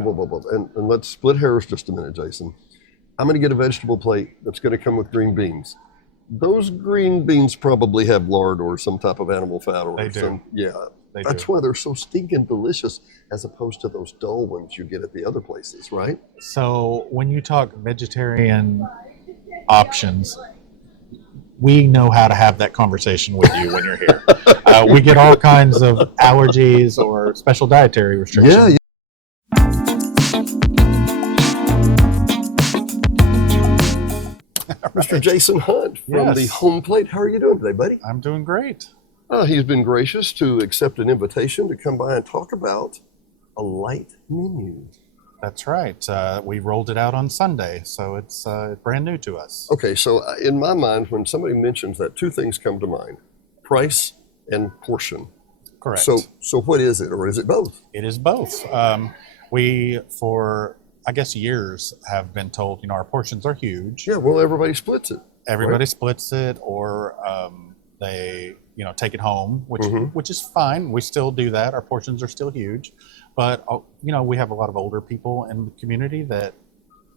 And let's split hairs just a minute, Jason. I'm going to get a vegetable plate that's going to come with green beans. Those green beans probably have lard or some type of animal fat or They do. some, yeah. They That's do. why they're so stinking delicious as opposed to those dull ones you get at the other places, right? So when you talk vegetarian options, we know how to have that conversation with you when you're here. We get all kinds of allergies or special dietary restrictions. Yeah. Mr. Jason Hunt from the Yes. Home Plate. How are you doing today, buddy? I'm doing great. He's been gracious to accept an invitation to come by and talk about a light menu. That's right. We rolled it out on Sunday, so it's brand new to us. Okay, so in my mind, when somebody mentions that, two things come to mind: price and portion. Correct. So what is it, or is it both? It is both. We, for I guess years, have been told, our portions are huge. Yeah, well, everybody splits it. Everybody right? splits it, or they, take it home, which Mhm. which is fine. We still do that. Our portions are still huge, but we have a lot of older people in the community that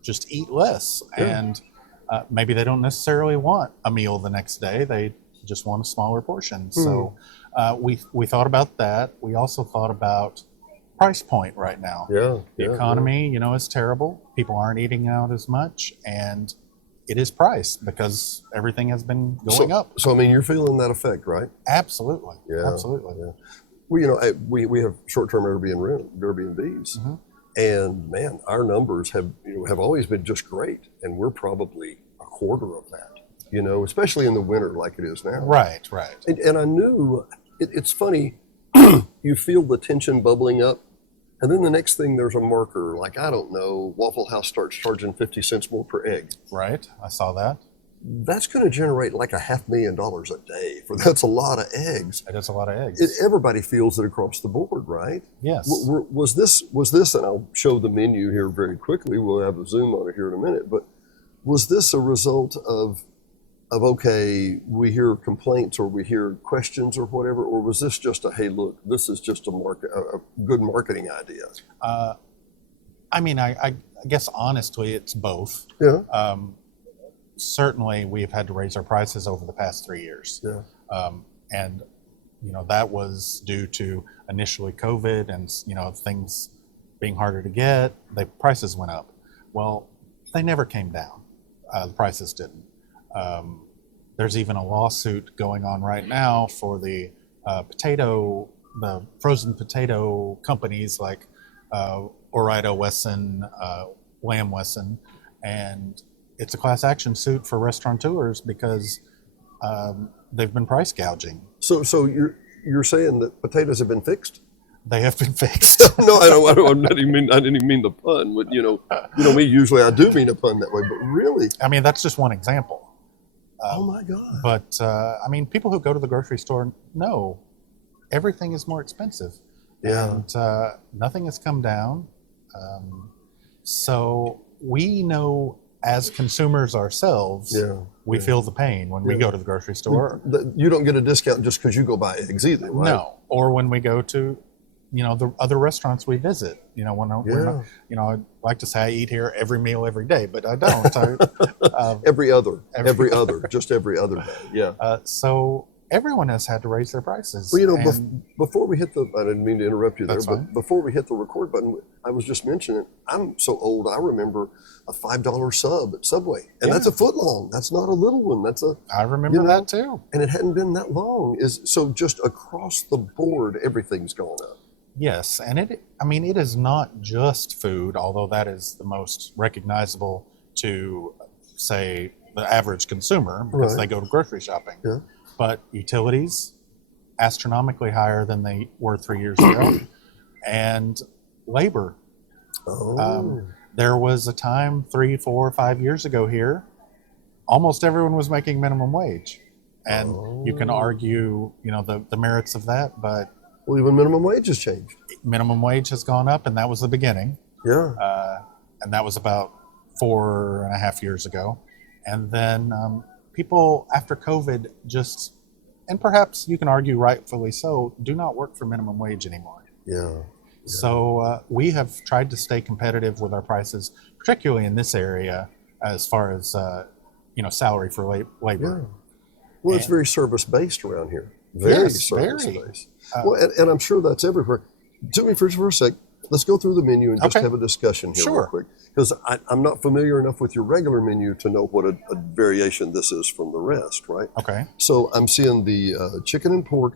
just eat less, Yeah. and maybe they don't necessarily want a meal the next day. They just want a smaller portion. So we thought about that. We also thought about price point right now. Yeah. The economy, is terrible. People aren't eating out as much, and it is priced because everything has been going up. So, I mean, you're feeling that effect, right? Absolutely. Yeah. Absolutely. Yeah. Well, we have short-term Airbnbs, hmm and man, our numbers have always been just great, and we're probably a quarter of that. Especially in the winter like it is now. Right. And I knew it's funny. You feel the tension bubbling up, and then the next thing there's a marker. Like, I don't know, Waffle House starts charging 50 cents more per egg. Right. I saw that. That's going to generate like $500,000 a day. That's a lot of eggs. It is a lot of eggs. Everybody feels it across the board, right? Yes. Was this, and I'll show the menu here very quickly. We'll have a zoom on it here in a minute. But was this a result of okay, we hear complaints or we hear questions or whatever, or was this just hey, look, this is just a good marketing idea? I guess honestly, it's both. Yeah. Certainly, we've had to raise our prices over the past 3 years. Yeah. And that was due to initially COVID and things being harder to get. The prices went up. Well, they never came down. The prices didn't. There's even a lawsuit going on right now for the frozen potato companies like Ore-Ida Wesson, Lamb Wesson, and it's a class action suit for restaurateurs because they've been price gouging. So you're saying that potatoes have been fixed? They have been fixed. No, I didn't even mean the pun. But me. Usually, I do mean a pun that way. But really, That's just one example. oh my God! But people who go to the grocery store know everything is more expensive. Yeah. And nothing has come down. So we know as consumers ourselves, we feel the pain when we go to the grocery store. You don't get a discount just because you go buy eggs either, right? No, or when we go to, the other restaurants we visit. I'd like to say I eat here every meal every day, but I don't. Every other, just every other day. Yeah. So everyone has had to raise their prices. Well, before we hit I didn't mean to interrupt you there, That's but fine. before we hit the record button, I was just mentioning, I'm so old, I remember a $5 sub at Subway. And that's a foot long. That's not a little one. I remember that too. And it hadn't been that long. So just across the board, everything's gone up. Yes, and it is not just food, although that is the most recognizable to, say, the average consumer because they go to grocery shopping. Yeah. But utilities, astronomically higher than they were 3 years ago, and labor. Oh. There was a time 3, 4, 5 years ago here, almost everyone was making minimum wage. And you can argue, the merits of that, but Well, even minimum wage has changed. minimum wage has gone up, and that was the beginning. Yeah. And that was about 4.5 years ago. And then people after COVID and perhaps you can argue rightfully so, do not work for minimum wage anymore. Yeah. So we have tried to stay competitive with our prices, particularly in this area, as far as salary for labor. Yeah. Well, it's And- very service based around here. Very Yes, service very. based. Uh, Well, and I'm sure that's everywhere. Do me for a sec. Let's go through the menu and just Okay. have a discussion here real Sure. quick. Because I'm not familiar enough with your regular menu to know what a variation this is from the rest, right? Okay. So I'm seeing the chicken and pork,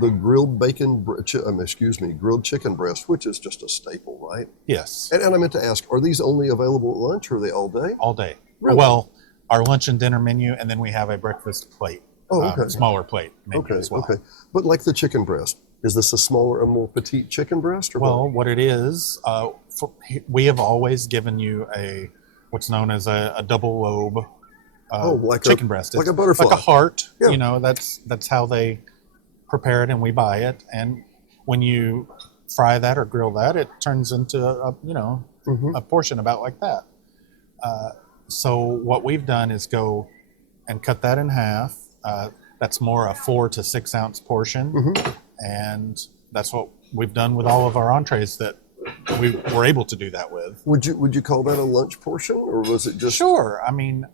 the grilled grilled chicken breast, which is just a staple, right? Yes. And I meant to ask, are these only available at lunch or are they all day? All day. Really? Well, our lunch and dinner menu, and then we have a breakfast plate, Oh, okay. smaller plate menu Okay, as well. okay. But like the chicken breast, is this a smaller, a more petite chicken breast? Or Well, what it is, we have always given you what's known as a double lobe like chicken breast. like It's a butterfly. like a heart. Yeah. That's how they prepare it, and we buy it. And when you fry that or grill that, it turns into Mhm. a portion about like that. So what we've done is go and cut that in half. That's more a 4 to 6 ounce portion, Mhm. and that's what we've done with all of our entrees that we were able to do that with. Would you call that a lunch portion, or was it just? Sure. I mean,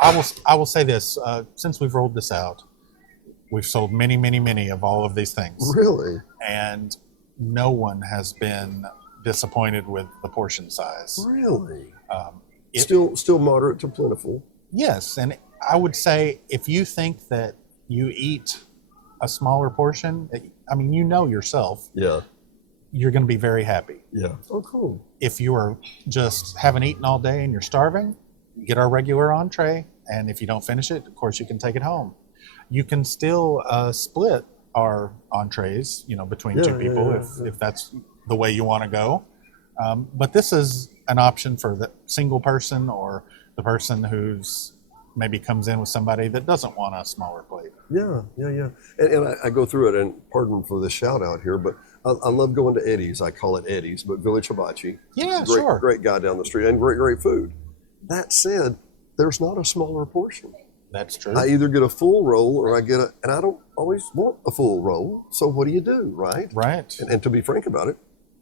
I will say this: since we've rolled this out, we've sold many, many, many of all of these things, Really? and no one has been disappointed with the portion size. Really? It- Still moderate to plentiful. Yes, and I would say if you think that you eat a smaller portion, I mean, yourself, Yeah. you're going to be very happy. Yeah. Oh, cool. If you are just haven't eaten all day and you're starving, get our regular entree, and if you don't finish it, of course, you can take it home. You can still split our entrees, between Yeah, two yeah, people yeah. if that's the way you want to go. But this is an option for the single person or the person who's maybe comes in with somebody that doesn't want a smaller plate. Yeah, yeah. And I go through it, and pardon for the shout out here, but I love going to Eddie's. I call it Eddie's, but Village Hibachi. Yeah, Great, sure. great guy down the street, and great food. That said, there's not a smaller portion. That's true. I either get a full roll or and I don't always want a full roll. So what do, right? Right. And to be frank about it,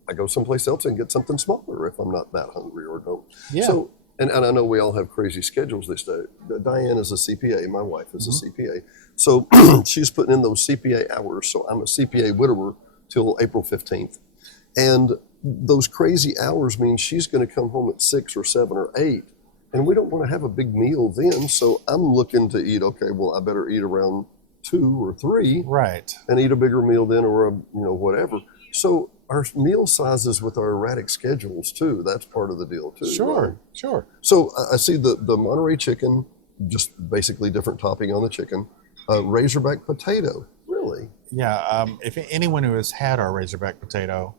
I go someplace else and get something smaller if I'm not that hungry or don't. Yeah. So, and I know we all have crazy schedules these days. Diane is a CPA. My wife is a CPA. So she's putting in those CPA hours. So I'm a CPA widower till April 15th. And those crazy hours mean she's going to come home at 6 or 7 or 8. And we don't want to have a big meal then. So I'm looking to eat, okay, well, I better eat around 2 or 3 Right. and eat a bigger meal then or whatever. So our meal sizes with our erratic schedules too, that's part of the deal too. Sure. right? Sure. So I see the Monterey chicken, just basically different topping on the chicken. Razorback potato, really? Yeah. If anyone who has had our Razorback potato,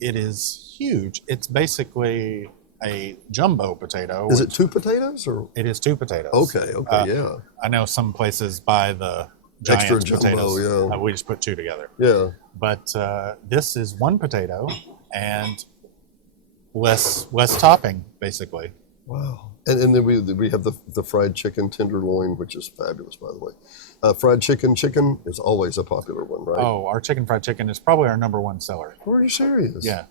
it is huge. It's basically a jumbo potato. Is it 2 potatoes or? It is 2 potatoes. Okay, Uh, yeah. I know some places buy the giant Extra jumbo, potatoes. yeah. We just put 2 together. Yeah. But this is 1 potato and less topping, basically. Wow. And then we have the fried chicken tenderloin, which is fabulous, by the way. Fried chicken is always a popular one, right? Oh, our fried chicken is probably our number 1 seller. Are you serious? Yeah.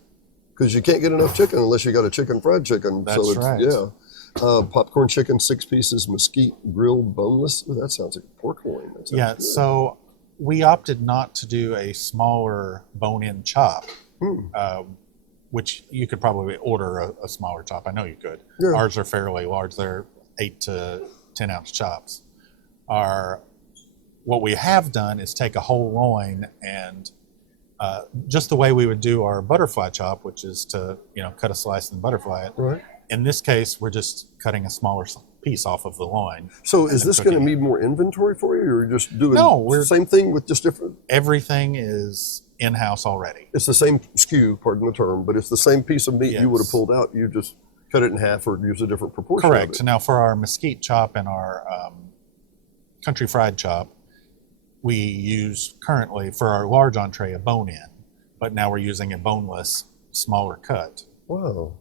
Because you can't get enough chicken unless you got a chicken fried chicken. That's right. Yeah. Popcorn chicken, 6 pieces, mesquite grilled boneless. Ooh, that sounds like pork loin. That sounds Yeah. good. So we opted not to do a smaller bone-in chop, which you could probably order a smaller chop. I know you could. Yeah. Ours are fairly large. They're 8 to 10 ounce chops. What we have done is take a whole loin and just the way we would do our butterfly chop, which is to cut a slice and butterfly it. Right. In this case, we're just cutting a smaller piece off of the loin. So is then this going to cooking need more inventory for you, or you're just doing No, the same thing with just different? Everything is in-house already. It's the same SKU, pardon the term, but it's the same piece of meat you would have Yes. pulled out. You just cut it in half or use a different proportion. Correct. Of it. Now, for our mesquite chop and our country fried chop, we use currently for our large entree a bone-in, but now we're using a boneless, smaller cut. Wow.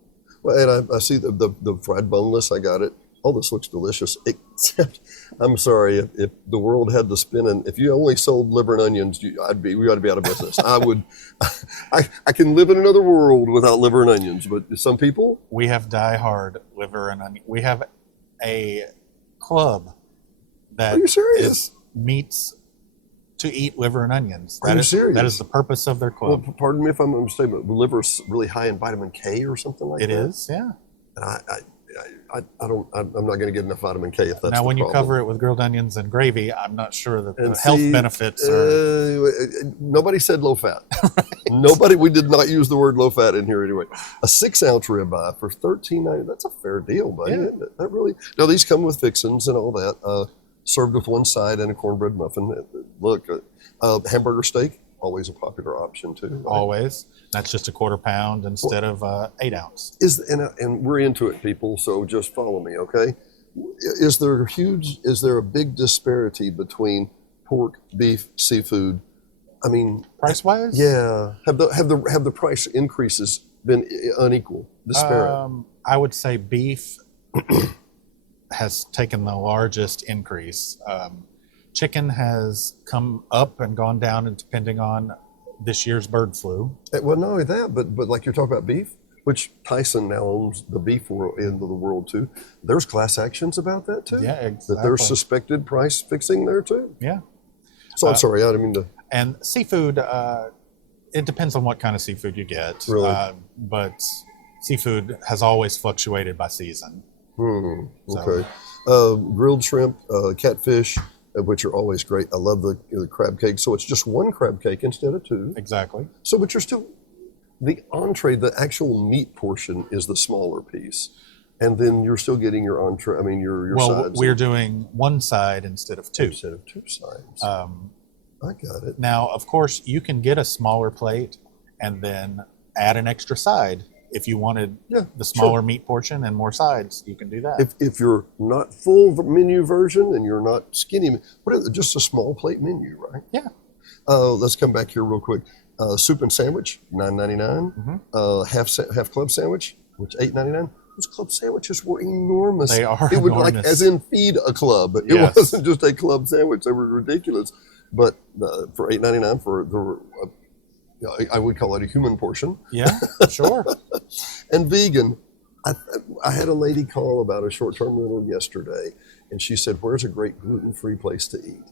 Well, and I see the fried boneless. I got it. all this looks delicious, except I'm sorry if the world had to spin, and if you only sold liver and onions, we ought to be out of business. I would, I can live in another world without liver and onions, but some people, We have Die Hard liver and onion. We have a club that are you serious? is meats to eat liver and onions. Are you serious? That is the purpose of their Well, club. pardon me if I'm mistaken, but liver's really high in vitamin K or something like It that. is, yeah. And I'm not going to get enough vitamin K if that's Now, the when you problem. cover it with grilled onions and gravy, I'm not sure that the And health see, benefits are. Nobody said low fat. Nobody. We did not use the word low fat in here anyway. A 6-ounce ribeye for $13.90. That's a fair deal, buddy. Yeah. Isn't it? That really. Now these come with fixins and all that. Served with one side and a cornbread muffin. Look, hamburger steak, always a popular option too. Right? Always. That's just a quarter pound instead of 8 ounce. And we're into it, people. So just follow me, okay? Is there a big disparity between pork, beef, seafood? I mean, Price wise? yeah. Have the price increases been unequal, disparate? I would say beef has taken the largest increase. Chicken has come up and gone down, and depending on this year's bird flu. Well, not only that, but like you're talking about beef, which Tyson now owns the beef end of the world too. There's class actions about that too. Yeah, exactly. That there's suspected price fixing there too. Yeah. So I'm sorry, I didn't mean to. And seafood, it depends on what kind of seafood you get. Really? But seafood has always fluctuated by season. Okay. Grilled shrimp, catfish, which are always great. I love the crab cake. So it's just one crab cake instead of two. Exactly. So, but you're still, the entree, the actual meat portion is the smaller piece. And then you're still getting your entree, I mean, your Well, sides. we're doing one side instead of two. Instead of two sides. I got it. Now, of course, you can get a smaller plate and then add an extra side. If you wanted Yeah, the smaller meat portion and more sides, you can do that. If you're not full menu version and you're not skinny, just a small plate menu, right? Yeah. Let's come back here real quick. Soup and sandwich, $9.99. Half club sandwich, which $8.99. Those club sandwiches were enormous. They are It would enormous. as in feed a club. It Yes. wasn't just a club sandwich. They were ridiculous. But for $8.99 for I would call it a human portion. Yeah, sure. And vegan. I had a lady call about a short-term rental yesterday, and she said, "Where's a great gluten-free place to eat?"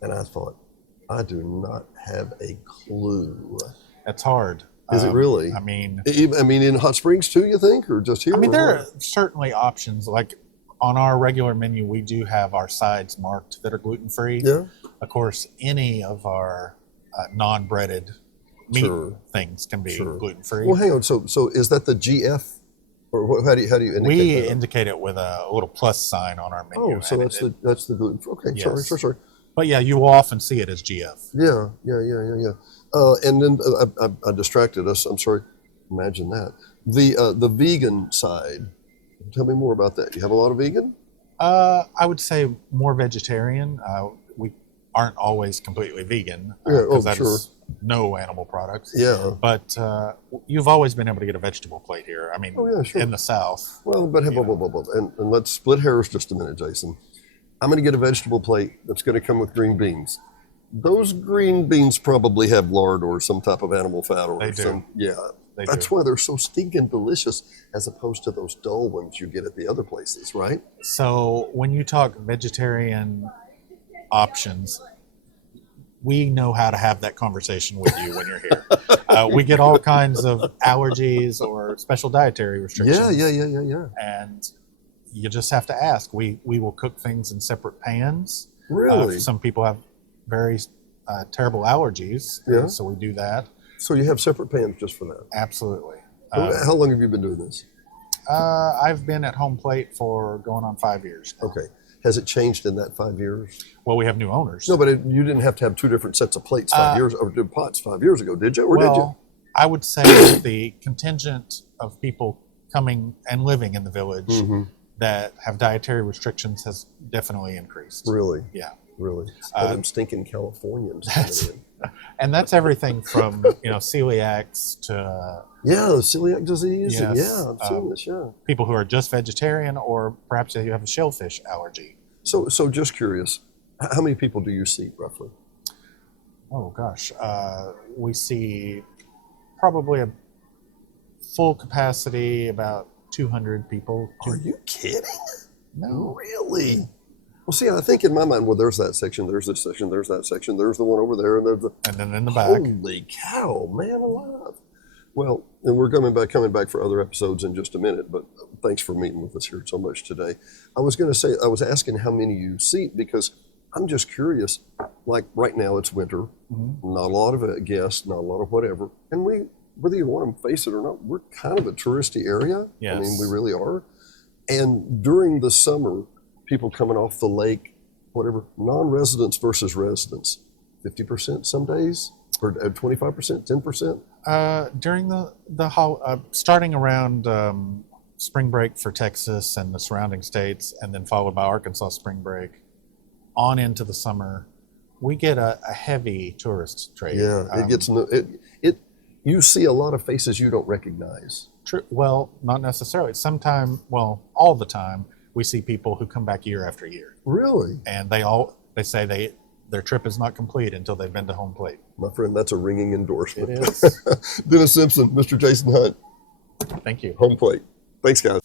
And I thought, I do not have a clue. That's hard. Is it really? I mean, in Hot Springs too, you think, or just here? I mean, or there what? are certainly options. Like on our regular menu, we do have our sides marked that are gluten free. Yeah. Of course, any of our non-breaded meat Sure. things can be Sure. gluten free. Well, hang on. So is that the GF, or how do you indicate We that? indicate it with a little plus sign on our menu. Oh, so and that's the gluten. Okay, Yes. sorry. But yeah, you will often see it as GF. Yeah. And then I distracted us. I'm sorry. Imagine that. The vegan side. Tell me more about that. You have a lot of vegan? I would say more vegetarian. We aren't always completely vegan. Yeah, oh, that sure. is no animal products. Yeah. But you've always been able to get a vegetable plate here. I mean, Oh, yeah, sure. in the South. Well, but and let's split hairs just a minute, Jason. I'm going to get a vegetable plate that's going to come with green beans. Those green beans probably have lard or some type of animal fat or They do. some. Yeah. They That's do. why they're so stinking delicious as opposed to those dull ones you get at the other places, right? So when you talk vegetarian options, we know how to have that conversation with you when you're here. We get all kinds of allergies or special dietary restrictions. Yeah. And you just have to ask. We will cook things in separate pans. Really? Some people have very terrible allergies. Yeah. So we do that. So you have separate pans just for that. Absolutely. How long have you been doing this? I've been at Home Plate for going on 5 years now. Okay. Has it changed in that 5 years? Well, we have new owners. No, but you didn't have to have two different sets of plates 5 years or pots 5 years ago, did you? Or did you? I would say that the contingent of people coming and living in the village Mm-hmm. that have dietary restrictions has definitely increased. Really? Yeah. Really? All them stinking Californians coming in. And that's everything from celiacs to Yeah, celiac disease. And yes, yeah, I've seen this. Yeah. people who are just vegetarian, or perhaps you have a shellfish allergy. So just curious, how many people do you see roughly? Oh gosh, we see probably a full capacity about 200 people. Are you kidding? No, Really? Well, see, I think in my mind, well, there's that section, there's this section, there's that section, there's the one over there, and there's the and then in the back. holy cow, man alive. Well, and we're coming back for other episodes in just a minute, but thanks for meeting with us here so much today. I was going to say, I was asking how many you seat because I'm just curious. Like right now, it's winter, not a lot of guests, not a lot of whatever, and we, whether you want to face it or not, we're kind of a touristy area. I mean, Yes. we really are. And during the summer, people coming off the lake, whatever, non-residents versus residents, 50% some days, or 25%, 10%. During starting around spring break for Texas and the surrounding states, and then followed by Arkansas spring break, on into the summer, we get a heavy tourist trade. Yeah, it gets it. You see a lot of faces you don't recognize. True. Well, not necessarily. All the time, we see people who come back year after year, Really, and they say their trip is not complete until they've been to home plate. my friend, that's a ringing endorsement. It is. Dennis Simpson, Mr. Jason Hunt, Thank you. home plate. Thanks, guys.